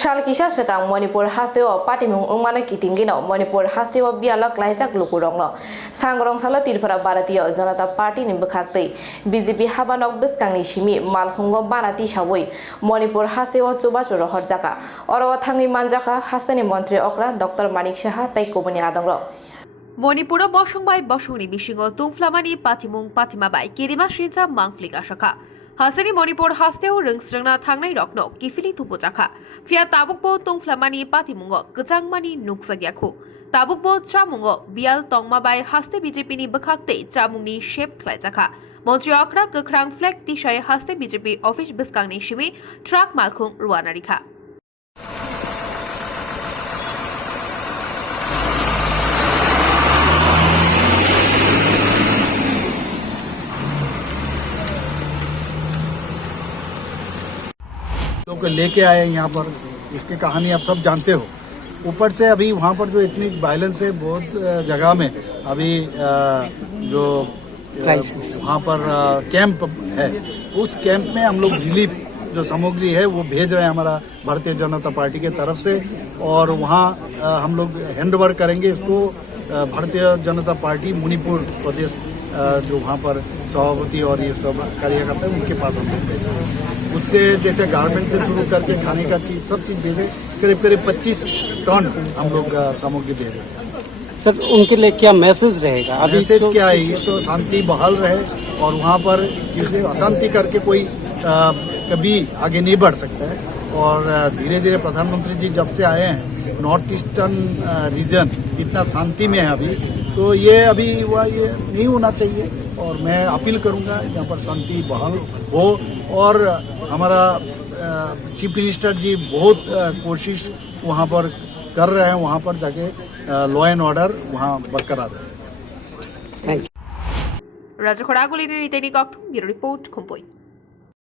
Shalkisha Shakang Manipur Hasteo Patimung Umana Kitingino Manipur Hasteo Biala Klaisak Lukuronglo Sangrong Salatir para Baratio Janata Party Nimbakakte BJP Habanok Biskangni Shimi Malhungo Banati Shaway Manipur Hasteo Subachuro Horjaka Orowatangi Manjaka Hastani Montri Okra Dr. Manik Shaha Taikobani Adangro Manipur Boshungbai Boshuni Bishingo Tumflamani Patimung Patimabai Kirima Shinza Mangflika Shaka Hasani Manipur Hasteo Rungstrana Tangnai Rokno Kifili Tupujaka Fia Tabukbo Tungflamani Patimungo Gajangmani Nuksagyaku Tabukbo Chamungo Bial Tongmabai Haste BJP Bakakte Chamungni Shape Klaijaka Montri Okra Gakrang Flag Tishai Haste BJP Office Biskangni Shimi Truck Malkung Ruanarika लोग लेके आए यहाँ पर, इसकी कहानी आप सब जानते हो। ऊपर से अभी वहाँ पर जो इतनी वायलेंस है बहुत जगह में, अभी जो वहाँ पर कैंप है, उस कैंप में हम लोग रिलीफ जो सामग्री है वो भेज रहे हैं हमारा भारतीय जनता पार्टी के तरफ से, और वहाँ हम लोग हैंड ओवर करेंगे इसको भारतीय जनता पार्टी मणिपुर प्रदेश जो वहाँ पर सभापति और ये सब कार्यकर्ता है उनके पास हम लोग भेजेंगे। उससे जैसे गारमेंट से शुरू करके खाने का चीज़ सब चीज़ भेजे, करीब 25 टन हम लोग सामग्री भेजे। सर उनके लिए क्या मैसेज रहेगा? अभी मैसेज क्या है, ये तो शांति बहाल रहे और वहाँ पर किसी अशांति करके कोई कभी आगे नहीं बढ़ सकता है। और धीरे धीरे प्रधानमंत्री जी जब से आए हैं, नॉर्थ ईस्टर्न रीजन इतना शांति में है अभी, तो ये अभी हुआ ये नहीं होना चाहिए। और मैं अपील करूंगा यहाँ पर शांति बहाल हो, और हमारा चीफ मिनिस्टर जी बहुत कोशिश वहाँ पर कर रहे हैं, वहाँ पर जाके लॉ एंड ऑर्डर वहाँ बरकरार है। Raja Khoraguli ni Teni Goktum, Bureau Report, Kumpoy.